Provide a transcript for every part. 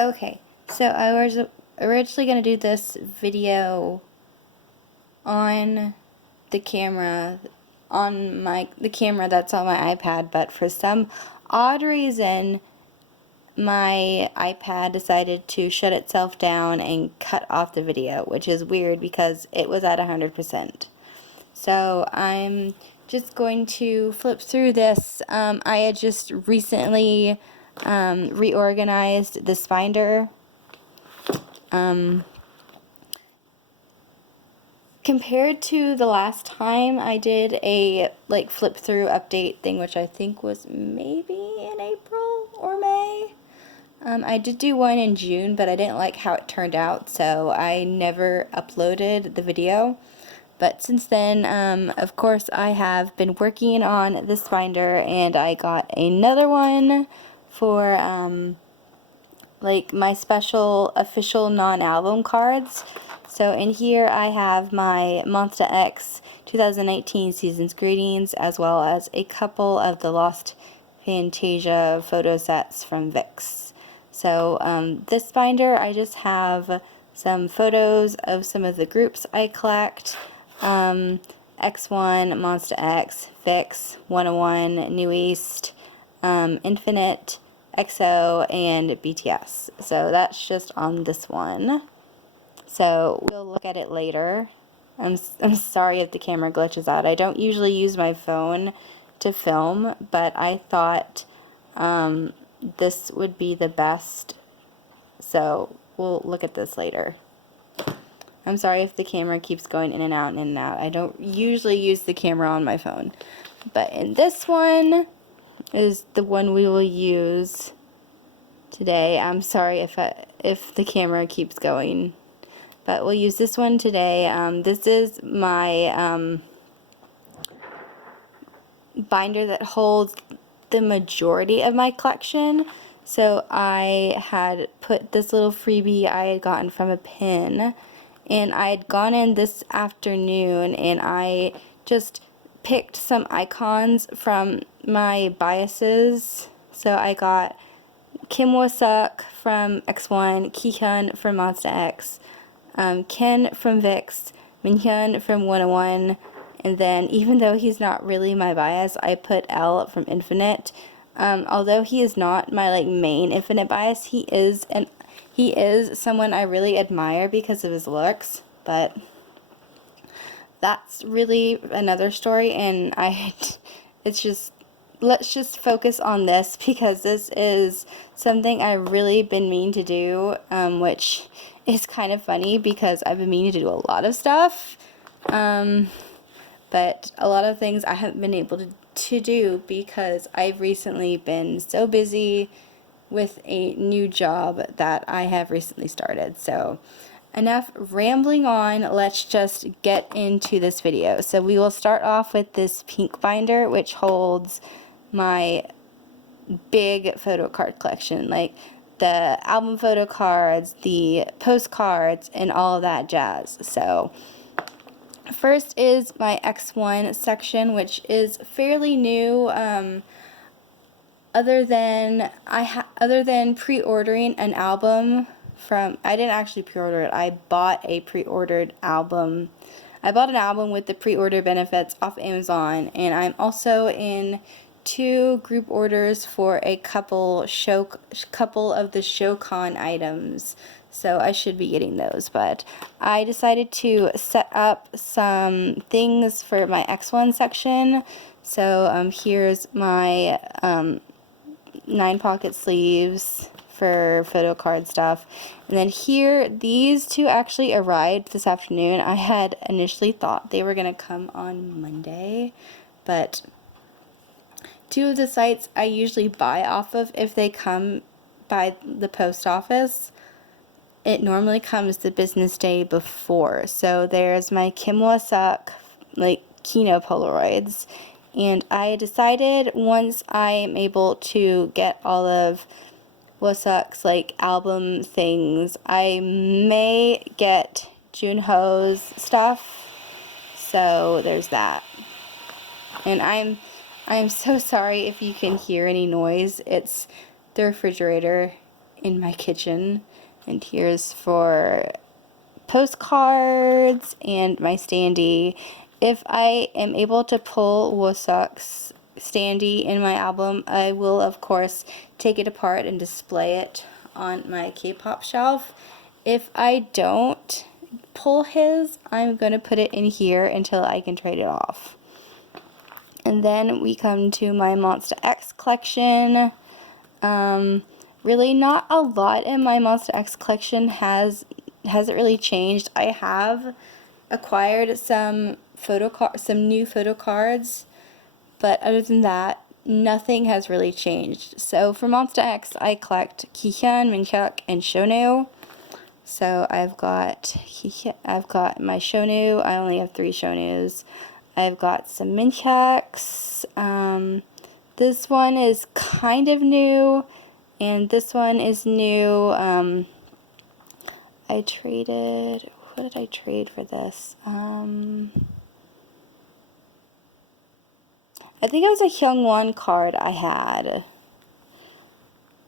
Okay, so I was originally going to do this video on the camera, on the camera that's on my iPad, but for some odd reason my iPad decided to shut itself down and cut off the video, which is weird because it was at 100%. So I'm just going to flip through this. I had just recently reorganized this binder. Compared to the last time I did a flip through update thing, which I think was maybe in April or May. I did do one in June, but I didn't like how it turned out, so I never uploaded the video. But since then, of course, I have been working on this binder, and I got another one for my special official non-album cards. So in here I have my Monsta X 2019 Season's Greetings, as well as a couple of the Lost Fantasia photo sets from VIXX. So this binder, I just have some photos of some of the groups I collect. X1, Monsta X, VIXX, 101, New East, Infinite, EXO, and BTS. So that's just on this one. So we'll look at it later. I'm sorry if the camera glitches out. I don't usually use my phone to film, but I thought this would be the best. So we'll look at this later. I'm sorry if the camera keeps going in and out and in and out. I don't usually use the camera on my phone. But in this one is the one we will use today. I'm sorry if the camera keeps going, but we'll use this one today. This is my binder that holds the majority of my collection. So I had put this little freebie I had gotten from a pin, and I had gone in this afternoon and I just picked some icons from my biases. So I got Kim Wasuk from X1, Kihyun from Monsta X, Ken from VIXX, Minhyun from 101, and then even though he's not really my bias, I put L from Infinite. Although he is not my main Infinite bias, he is someone I really admire because of his looks, but that's really another story, and it's just, let's just focus on this because this is something I've really been meaning to do, which is kind of funny because I've been meaning to do a lot of stuff, but a lot of things I haven't been able to do because I've recently been so busy with a new job that I have recently started. So enough rambling on, let's just get into this video. So we will start off with this pink binder, which holds my big photo card collection, like the album photo cards, the postcards, and all of that jazz. So first is my X1 section, which is fairly new. Other than pre-ordering an album from, I didn't actually pre-order it. I bought a pre-ordered album. I bought an album with the pre-order benefits off Amazon, and I'm also in 2 group orders for a couple of the ShowCon items. So I should be getting those, but I decided to set up some things for my X1 section. So here's my 9-pocket sleeves for photo card stuff. And then here, these 2 actually arrived this afternoon. I had initially thought they were going to come on Monday, but 2 of the sites I usually buy off of, if they come by the post office, it normally comes the business day before. So there's my Kim Wasuk Kino Polaroids, and I decided once I am able to get all of Wasuk's album things, I may get Junho's stuff. So there's that. And I'm so sorry if you can hear any noise. It's the refrigerator in my kitchen. And here's for postcards and my standee. If I am able to pull Wosuk's standee in my album, I will of course take it apart and display it on my K-pop shelf. If I don't pull his, I'm going to put it in here until I can trade it off. And then we come to my Monsta X collection. Really not a lot in my Monsta X collection hasn't really changed. I have acquired some new photo cards, but other than that, nothing has really changed. So for Monsta X, I collect Kihyun, Minhyuk, and Shonu. So I've got my Shonu. I only have 3 Shonus. I've got some Minhyuks. This one is kind of new, and this one is new. I traded, what did I trade for this? I think it was a Hyungwon card I had.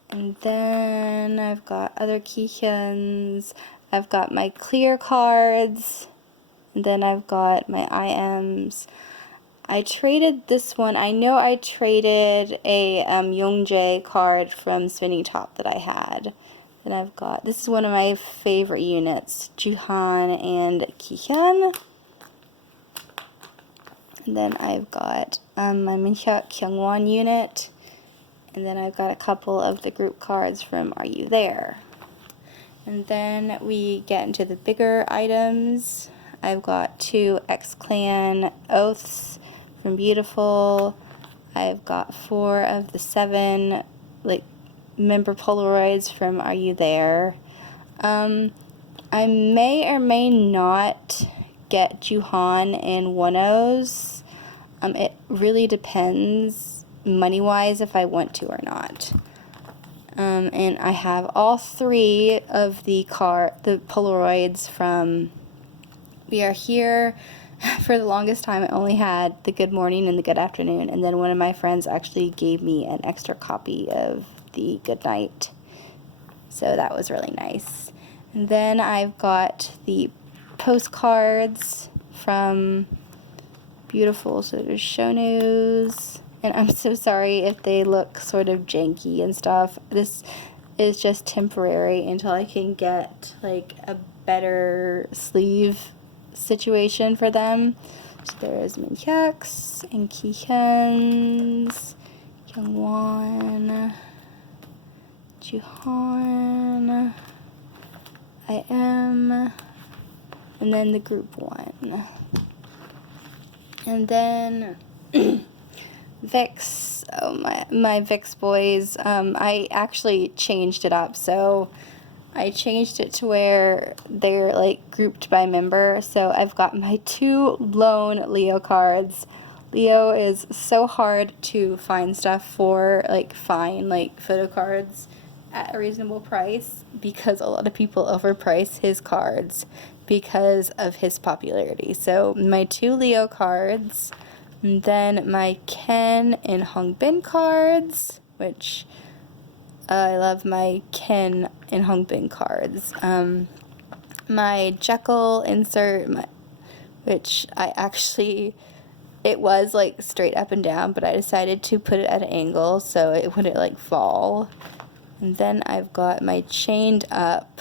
And then I've got other Kihyuns. I've got my clear cards. And then I've got my IMs. I traded this one. I know I traded a Youngjae card from Spinning Top that I had. Then I've got, this is one of my favorite units, Juhan and Kihyun. And then I've got my Minhyuk Kyungwon unit. And then I've got a couple of the group cards from Are You There? And then we get into the bigger items. I've got 2 X-Clan Oaths from Beautiful. I've got 4 of the 7 member Polaroids from Are You There? I may or may not get Juhan and Wonos. It really depends money-wise if I want to or not. And I have all 3 of the Polaroids from We Are Here. For the longest time, I only had the Good Morning and the Good Afternoon, and then one of my friends actually gave me an extra copy of the Good Night. So that was really nice. And then I've got the postcards from Beautiful. So there's Shonus. And I'm so sorry if they look sort of janky and stuff. This is just temporary until I can get like a better sleeve situation for them. So there's Minhyuk's and Kihyun's, Kyungwon, Juhan, IM, and then the group one. And then VIXX, oh my VIXX boys, I actually changed it up. So I changed it to where they're like grouped by member. So I've got my 2 lone Leo cards. Leo is so hard to find stuff for, like photo cards at a reasonable price, because a lot of people overprice his cards because of his popularity. So my 2 Leo cards, and then my Ken and Hongbin cards, which I love my Ken and Hongbin cards. My Jekyll insert, which it was like straight up and down, but I decided to put it at an angle so it wouldn't like fall. And then I've got my chained up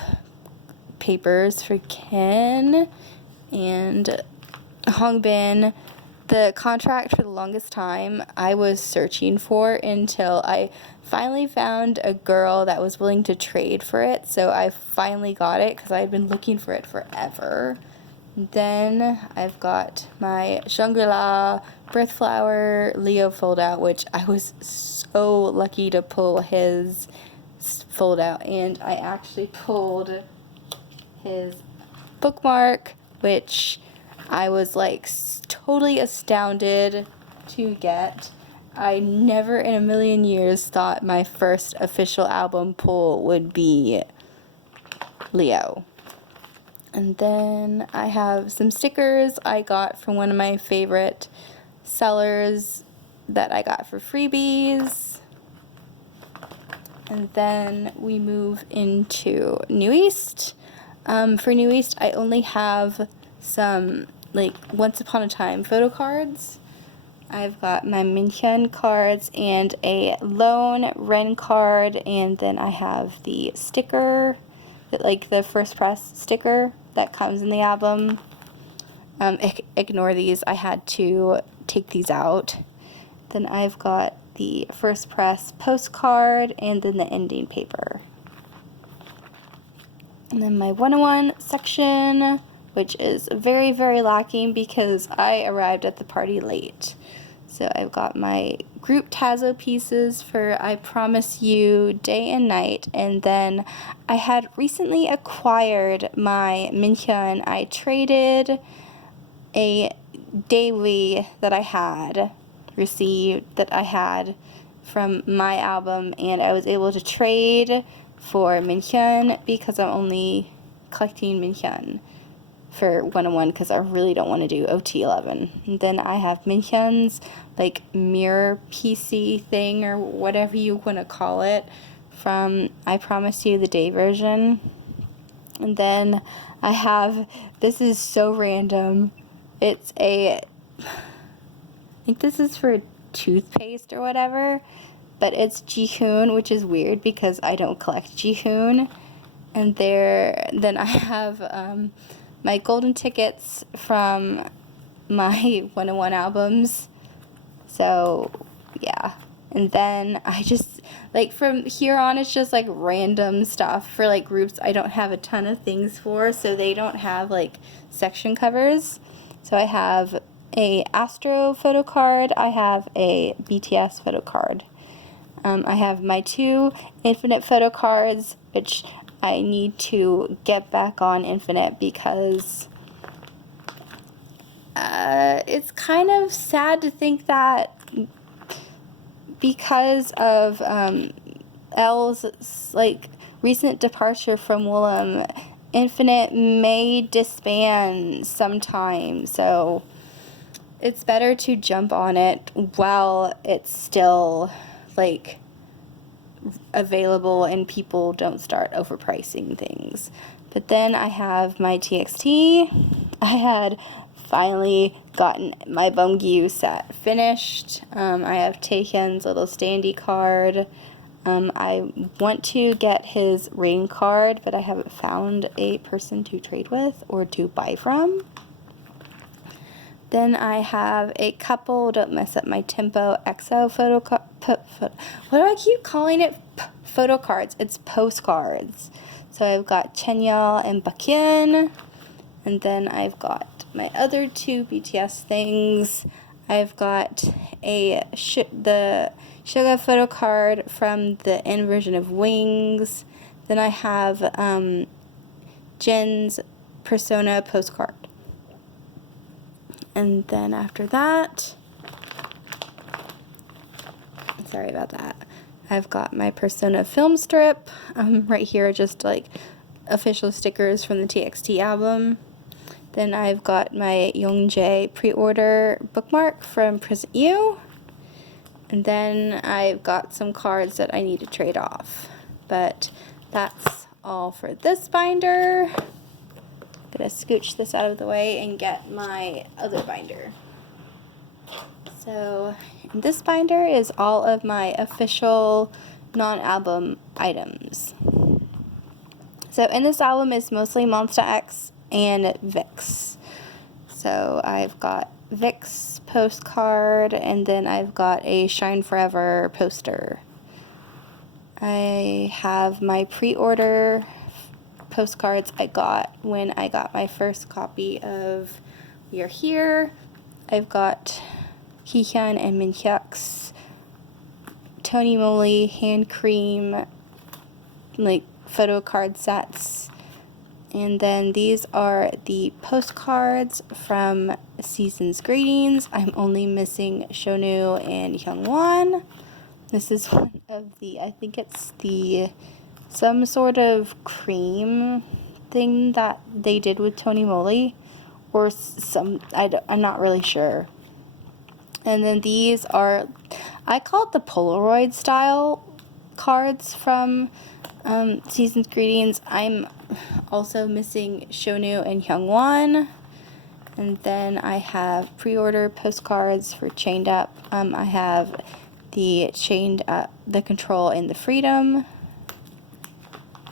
papers for Ken and Hongbin. The contract for the longest time I was searching for until I finally found a girl that was willing to trade for it. So I finally got it because I had been looking for it forever. Then I've got my Shangri-La Birthflower Leo fold out, which I was so lucky to pull his fold out, and I actually pulled his bookmark, which I was like totally astounded to get. I never in a million years thought my first official album pull would be Leo. And then I have some stickers I got from one of my favorite sellers that I got for freebies. And then we move into New East. For New East, I only have some, like, Once Upon a Time photo cards. I've got my Minhyun cards and a lone Ren card, and then I have the sticker, like the first press sticker that comes in the album. Ignore these, I had to take these out. Then I've got the first press postcard and then the ending paper. And then my 101 section, which is very, very lacking because I arrived at the party late. So I've got my group Tazo pieces for I Promise You, Day and Night, and then I had recently acquired my Minhyun. I traded a daily that I had received that I had from my album, and I was able to trade for Minhyun because I'm only collecting Minhyun for 101 because I really don't want to do OT11. And then I have Minhyun's like mirror PC thing or whatever you want to call it from I Promise You the Day version. And then I have, this is so random, it's I think this is for toothpaste or whatever, but it's Jihoon, which is weird because I don't collect Jihoon. And then I have my golden tickets from my 101 albums. So yeah, and then I just, like, from here on it's just like random stuff for like groups I don't have a ton of things for, so they don't have like section covers. So I have a Astro photo card, I have a BTS photo card. I have my 2 Infinite photo cards, which I need to get back on Infinite because it's kind of sad to think that because of L's like recent departure from Willem, Infinite may disband sometime, so it's better to jump on it while it's still like available and people don't start overpricing things. But then I have my TXT. I had finally gotten my Bumgyu set finished. I have Taehyun's little standee card. I want to get his rain card, but I haven't found a person to trade with or to buy from. Then I have a couple, don't mess up my Tempo EXO photo card. What do I keep calling it? Photo cards. It's postcards. So I've got Chenyol and Baekhyun. And then I've got my other 2 BTS things. I've got the Suga photo card from the N version of Wings. Then I have Jin's Persona postcard. And then after that, sorry about that, I've got my Persona film strip. Right here, just like official stickers from the TXT album. Then I've got my Youngjae pre-order bookmark from Present You. And then I've got some cards that I need to trade off. But that's all for this binder. Gonna scooch this out of the way and get my other binder. So this binder is all of my official non-album items. So in this album is mostly Monsta X and VIXX. So I've got VIXX postcard, and then I've got a Shine Forever poster. I have my pre-order postcards I got when I got my first copy of We Are Here. I've got Heehyun and Minhyuk's Tony Moly hand cream like photo card sets. And then these are the postcards from Season's Greetings. I'm only missing Shonu and Hyungwon. This is one of the, I think it's the some sort of cream thing that they did with Tony Moly, or some, I'm not really sure. And then these are, I call it the Polaroid style cards from Season's Greetings. I'm also missing Shonu and Hyungwon. And then I have pre-order postcards for Chained Up. I have the Chained Up, the Control, and the Freedom.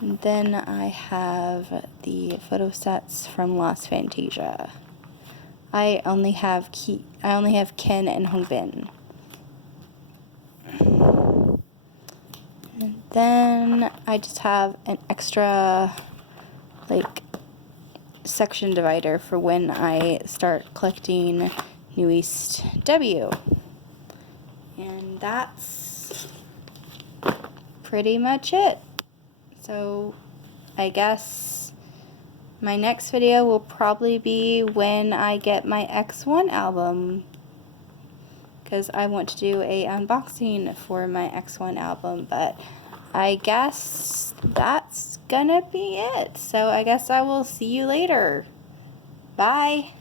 And then I have the photo sets from Lost Fantasia. I only have Ken and Hongbin. And then I just have an extra like section divider for when I start collecting New East W. And that's pretty much it. So I guess my next video will probably be when I get my X1 album, because I want to do a unboxing for my X1 album, but I guess that's gonna be it. So I guess I will see you later. Bye.